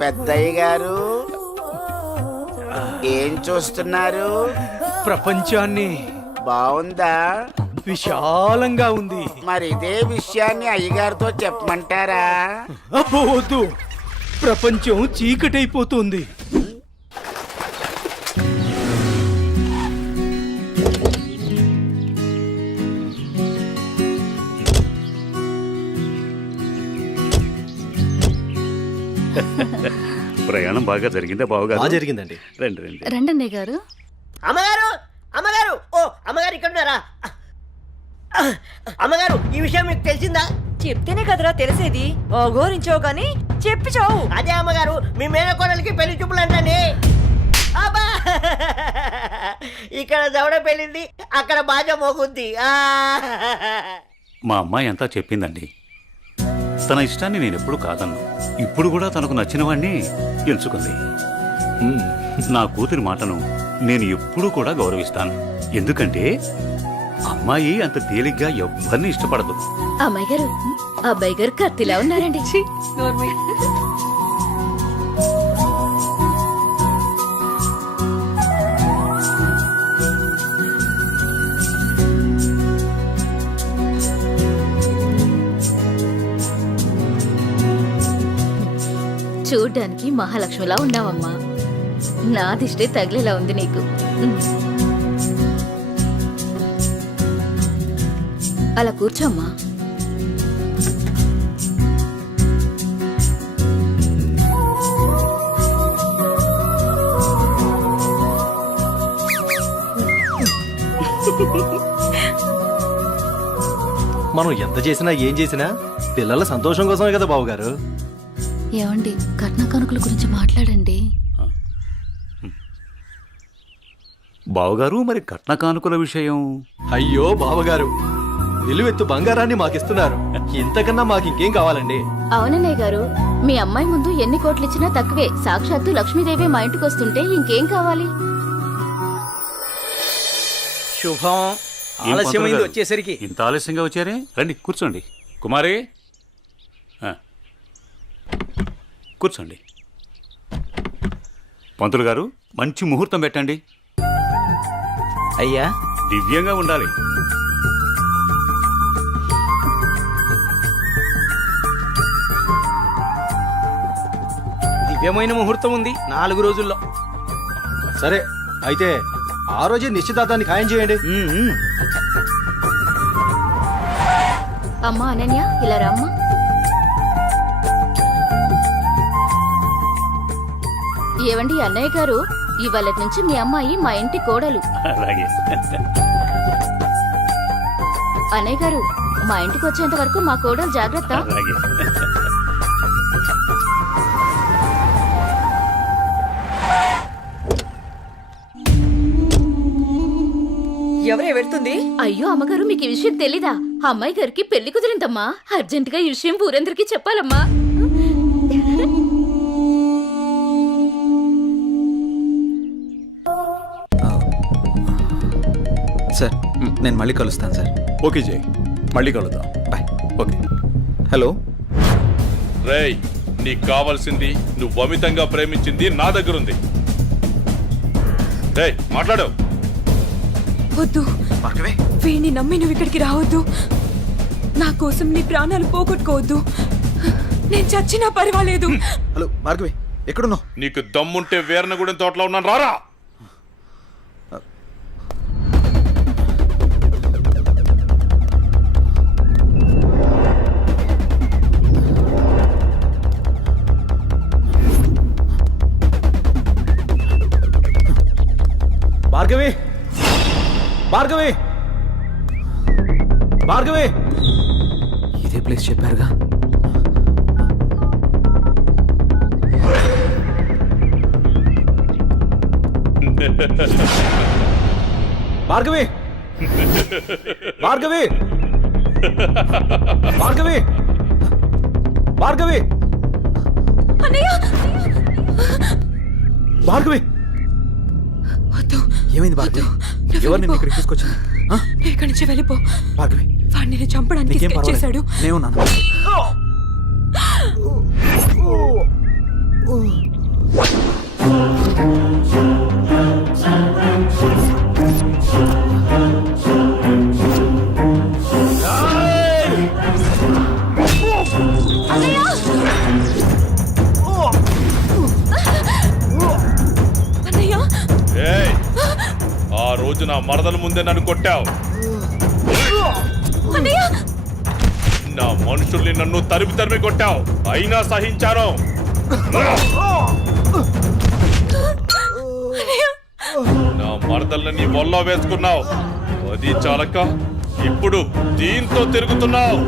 పెద్దయ్య గారు ఏం చూస్తున్నారు? ప్రపంచాన్ని. బాగుందా? విశాలంగా ఉంది. మరి ఇదే విషయాన్ని అయ్యగారితో చెప్పమంటారా? అబ్బో వద్దు, ప్రపంచం చీకటైపోతుంది. ప్రయాణం బాగా జరిగిందా బావగారు? బాగా జరిగిందండి. రండి రండి. రండి గారు. అమ్మగారు, అమ్మగారు, ఓ అమ్మగారు ఇక్కడ ఉన్నారా? అమ్మగారు, ఈ విషయం మీకు తెలిసిందా? చెప్తేనే కదరా తెలిసేది. ఓగోరించావు గాని చెప్పి చావు. అదే అమ్మగారు, మీ మేనకోడలికి పెళ్లి చూపులు అంటండి. అబ్బా, ఇక్కడ దవడ పెళ్ళింది, అక్కడ బాజా మోగుద్ది. మా అమ్మాయి అంతా చెప్పిందండి. తన ఇష్టాన్ని నేను ఎప్పుడు కాదన్నా. ఇప్పుడు కూడా తనకు నచ్చిన వాడిని ఎంచుకుంది. నా కూతురి మాటను నేను ఎప్పుడూ కూడా గౌరవిస్తాను. ఎందుకంటే అమ్మాయి అంత తేలిగ్గా ఎవ్వరిని ఇష్టపడదు. అమ్మాయి గారు, అబ్బాయి గారు కత్తిలా ఉన్నారండి. చూడ్డానికి మహాలక్ష్మిలా ఉన్నావమ్మా. నా దిష్టే తగిలేలా ఉంది నీకు. అలా కూర్చోమ్మా. మనం ఎంత చేసినా ఏం చేసినా పిల్లల సంతోషం కోసమే కదా బావగారు. ఏమండి, కట్న కానుకల గురించి మాట్లాడండి. బావగారు, మరి కట్న కానుకల విషయం? అయ్యో బావగారు, నిలువెత్తు బంగారాన్ని మాకిస్తున్నారు. ఇంతకన్నా మాకు ఇంకేం కావాలండి? అవునన్నయ్య గారు, మీ అమ్మాయి ముందు ఎన్ని కోట్లు ఇచ్చినా తక్కువే. సాక్షాత్తు లక్ష్మీదేవి మా ఇంటికి వస్తుంటే ఇంకేం కావాలి? శుభం. ఆలస్యమైంది వచ్చేసరికి. ఇంత ఆలస్యంగా వచ్చారే? రండి కూర్చోండి. కుమారి కూర్చోండి. పంతులు గారు, మంచి ముహూర్తం పెట్టండి. అయ్యా, దివ్యంగా ఉండాలి. దివ్యమైన ముహూర్తం ఉంది 4 రోజుల్లో. సరే అయితే ఆ రోజే నిశ్చితార్థాన్ని ఖాయం చేయండి. అమ్మా అనన్య, ఇలా రామ్మా. ఏవండి అన్నయ్య గారు, ఇవాళ నుంచి మీ అమ్మాయి మా ఇంటి కోడలు. అలాగే. అన్నయ్య గారు, మా ఇంటికి వచ్చేంత వరకు మా కోడలు జాగ్రత్త. అలాగే. ఎవరే వెళ్తుంది? అయ్యో అమ్మగారు, మీకు ఈ విషయం తెలీదా? అమ్మాయి గారికి పెళ్లి కుదిరిందమ్మా. అర్జెంటుగా ఈ విషయం ఊరందరికీ చెప్పాలమ్మా. సార్, నేను మళ్ళీ కలుస్తాను సార్. ఓకే జై, మళ్ళీ కలుద్దాం. బాయ్. ఓకే. హలో రేయ్, నీకు కావాల్సింది, నువ్వు అమితంగా ప్రేమించింది నా దగ్గరుంది. రేయ్ మాట్లాడు. వద్దు, వీణ్ణి నమ్మి నువ్వు ఇక్కడికి రావద్దు. నా కోసం నీ ప్రాణాలు పోగొట్టుకోవద్దు. నేను చచ్చినా పర్వాలేదు. హలో భార్గవి, ఎక్కడున్నావు? నీకు దమ్ముంటే వీరనగూడెం తోటలో ఉన్నాను, రారా. భార్గవి, భార్గవి, భార్గవి. ఇదే ప్లేస్ చెప్పారుగా. భార్గవి, భార్గవి, భార్గవి, భార్గవి. భార్గవి ఏమైంది భార్గవి? ఎవరు నిన్ను ఇక్కడికి తీసుకొచ్చింది? ఆ? ఇక్కడి నుంచి వెళ్ళిపో. భార్గవి వాడిని నేను చంపడానికి నీకేం స్కెచ్ చేశాడు. పర్వాలేదు, నేనున్నాను. అన్నయ్య ఏయ్, ఆ రోజు నా మరదల ముందే నన్ను కొట్టావు. అన్నయ్య నా మనుషుల్ని నన్ను తరిమి తరిమి కొట్టావు, అయినా సహించాను. నా మరదల్ని నీ వల్ల వేసుకున్నావు, అది చాలక ఇప్పుడు దీంతో తిరుగుతున్నావు.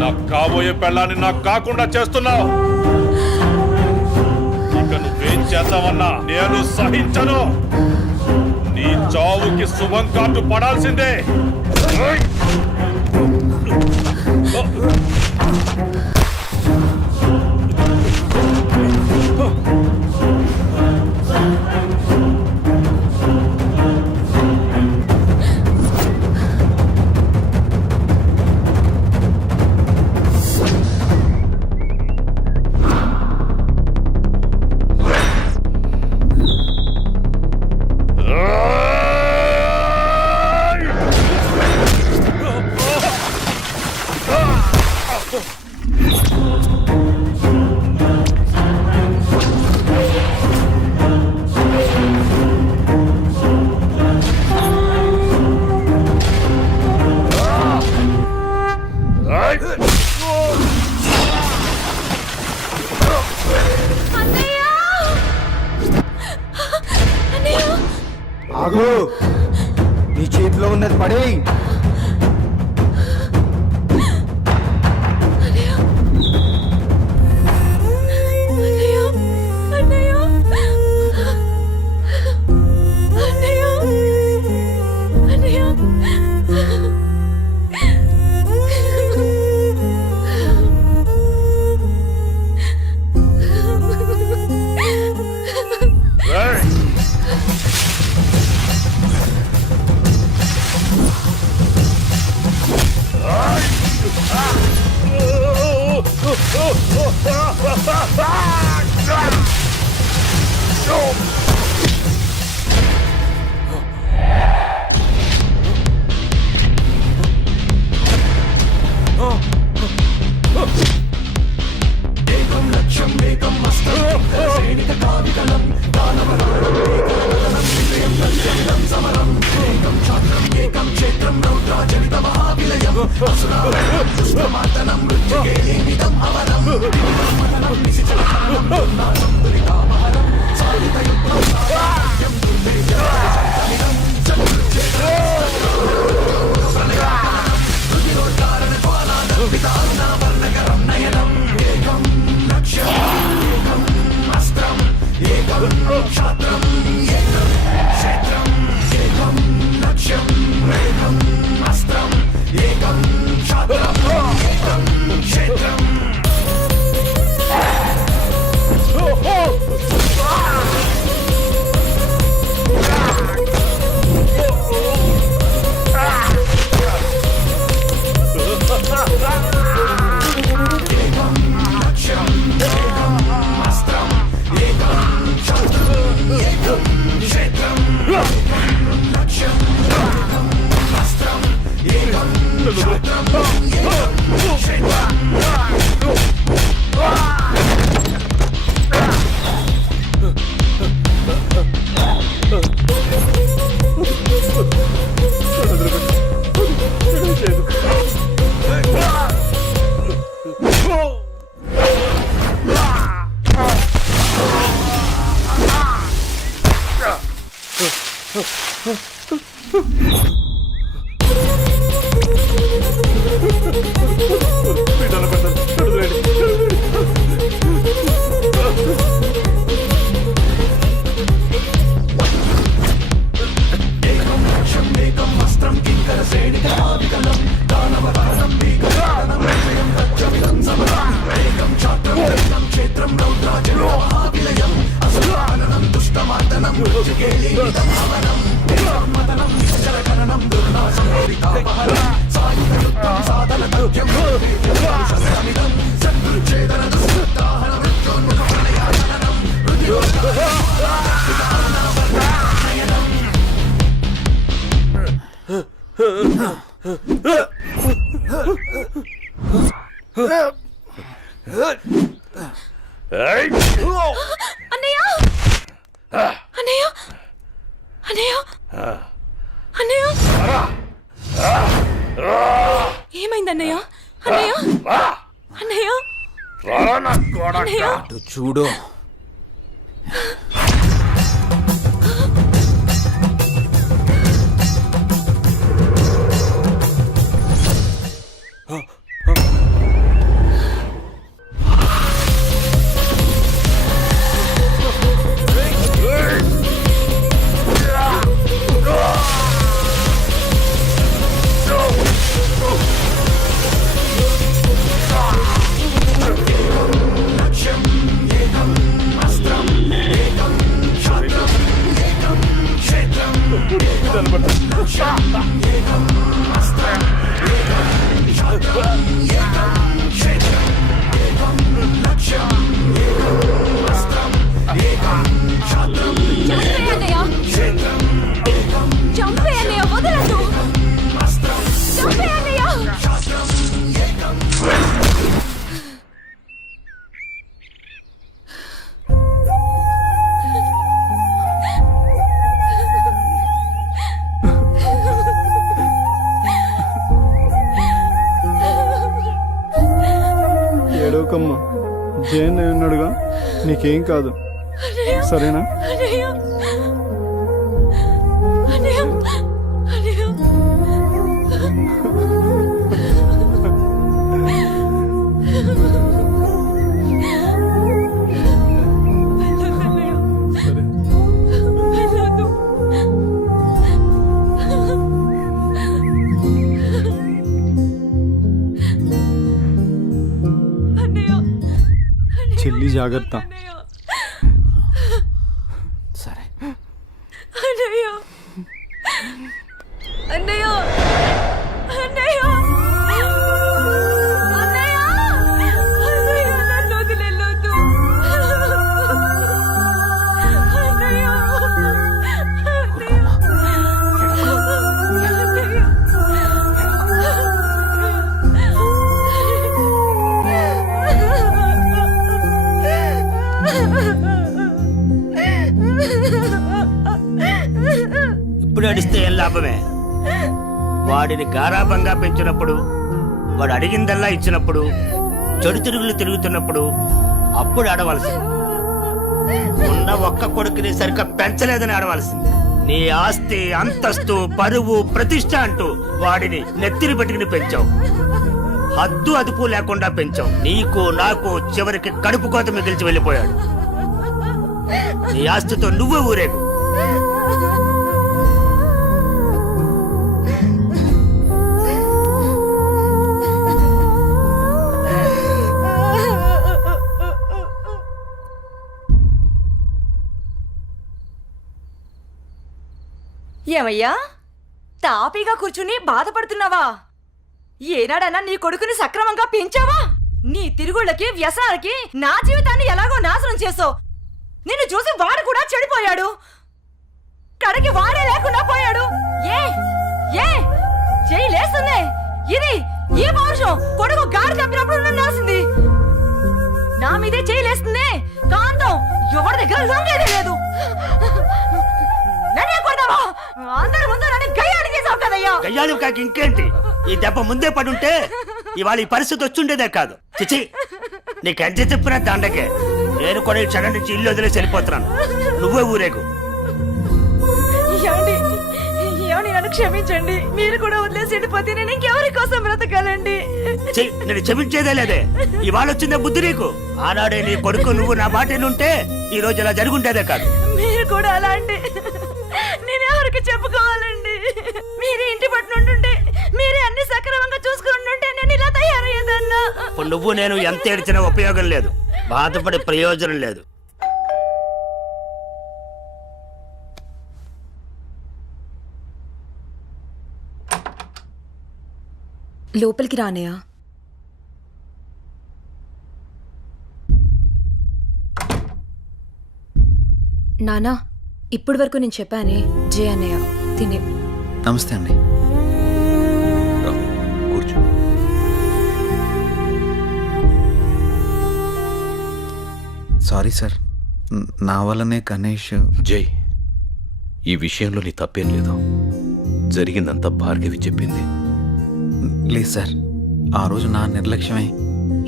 నాకు కాబోయే పెళ్ళాన్ని నాకు కాకుండా చేస్తున్నావు. ఇక నువ్వేం చేద్దామన్నా నేను సహించను. నీ చావుకి శుభం కార్డు పడాల్సిందే. ఆగు, నీ చేతిలో ఉన్నది పడే. అన్నయ్య అన్నయ్య అన్నయ్య అన్నయ్య ఏమైంది అన్నయ్య అన్నయ్య అన్నయ్య అన్నయ్య అటు చూడు. చంపే అన్నయ్య వదలదు చంపే అన్నయ్య ఏడవకమ్మా, జయన్ ఉన్నాడుగా, నీకేం కాదు, సరేనా? అన్నయ్య అన్నయ్య అన్నయ్య చెల్లి జాగ్రత్త. సరే. అన్నయ్య అన్నయ్య అన్నయ్య అన్నయ్య అన్నయ్య నన్ను వదిలేయొద్దు అన్నయ్య ఇప్పుడు అడిస్తే ఏం లాభమే? వాడిని గారాబంగా పెంచినప్పుడు, వాడు అడిగిందల్లా ఇచ్చినప్పుడు, చెడు తిరుగులు తిరుగుతున్నప్పుడు అప్పుడు ఆడవలసింది. ఉన్న ఒక్క కొడుకుని సరిగ్గా పెంచలేదని ఆడవలసింది. నీ ఆస్తి, అంతస్తు, పరువు, ప్రతిష్ట అంటూ వాడిని నెత్తిని పెట్టుకుని పెంచావు. హద్దు అదుపు లేకుండా పెంచావు. నీకు నాకు చివరికి కడుపు కోత మిగిల్చి వెళ్ళిపోయాడు. నీ ఆస్తితో నువ్వే ఊరేగు. ఏమయ్యా, తాపీగా కూర్చుని బాధపడుతున్నావా? ఏనాడన్నా నీ కొడుకుని సక్రమంగా పెంచావా? నీ తిరుగుళ్ళకి, వ్యసనాలకి నా జీవితాన్ని ఎలాగో నాశనం చేసావు. నిన్ను చూసి వాడు కూడా చెడిపోయాడు. కడకి వాడే లేకుండా పోయాడు. ఏ ఏ చెయ్యి లేస్తుంది. ఇది ఈ పౌరుషం కొడుకు గాడి చెప్పినప్పుడు నన్నాల్సింది. నా మీదే చెయ్యి లేస్తుంది. కాంతం ఎవరి దగ్గర లొంగేదే లేదు. నన్నే కొడతావా? అందరి ముందు నన్ను గయ్యానికి చేసావు కదయ్యా. గయ్యాలు కాక ఇంకేంటి? ఈ దెబ్బ ముందే పడుంటే ఇవాళ ఈ పరిస్థితి వచ్చుండేదే కాదు. చిచి, నీకు ఎంత చెప్పినా దండకే. నేను కూడా ఈ క్షణం నుంచి ఇల్లు వదిలేసి వెళ్ళిపోతున్నాను. నువ్వే ఊరేగు. ఏమండి, ఏమండి, నన్ను క్షమించండి. మీరు కూడా వదిలేసి వెళ్ళిపోతే నేను ఇంకెవరి కోసం బ్రతకాలండి? నేను క్షమించేదే లేదే. ఇవాళ వచ్చిందే బుద్ధి నీకు. ఆనాడే నీ కొడుకు నువ్వు నా బాటేనుంటే ఈ రోజు ఇలా జరుగుంటేదే కాదు. మీరు కూడా అలా అండి. నేను ఎవరికి చెప్పుకోవాలండి? మీరే ఇంటి పట్టునుంటుంటే, మీరే అన్ని సక్రమంగా చూసుకుంటుంటే నేను ఇలా తయారయ్యేదన్నా. ఇప్పుడు నువ్వు నేను ఎంత ఏడ్చినా ఉపయోగం లేదు. బాధపడే ప్రయోజనం లేదు. లోపలికి రానయ్య. నానా, ఇప్పటి వరకు నేను చెప్పానే జే అన్నయ్య తినే. నమస్తే అండి. కూర్చో. సారీ సార్, నా వల్లనే గణేష్. జై, ఈ విషయంలో నీ తప్పేం లేదు. జరిగిందంతా భార్గవి చెప్పింది. లేదు సార్, ఆ రోజు నా నిర్లక్ష్యమే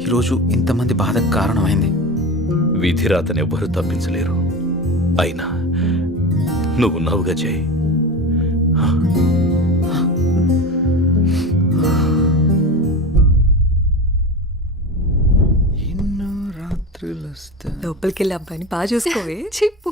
ఈరోజు ఇంతమంది బాధకు కారణమైంది. విధిరాతనెవ్వరూ తప్పించలేరు. అయినా నువ్వున్నావుగా జై. ఎన్నో రాత్రులు లోపలికి వెళ్ళి అబ్బాయిని బాగా చూసుకోవే. చిప్పు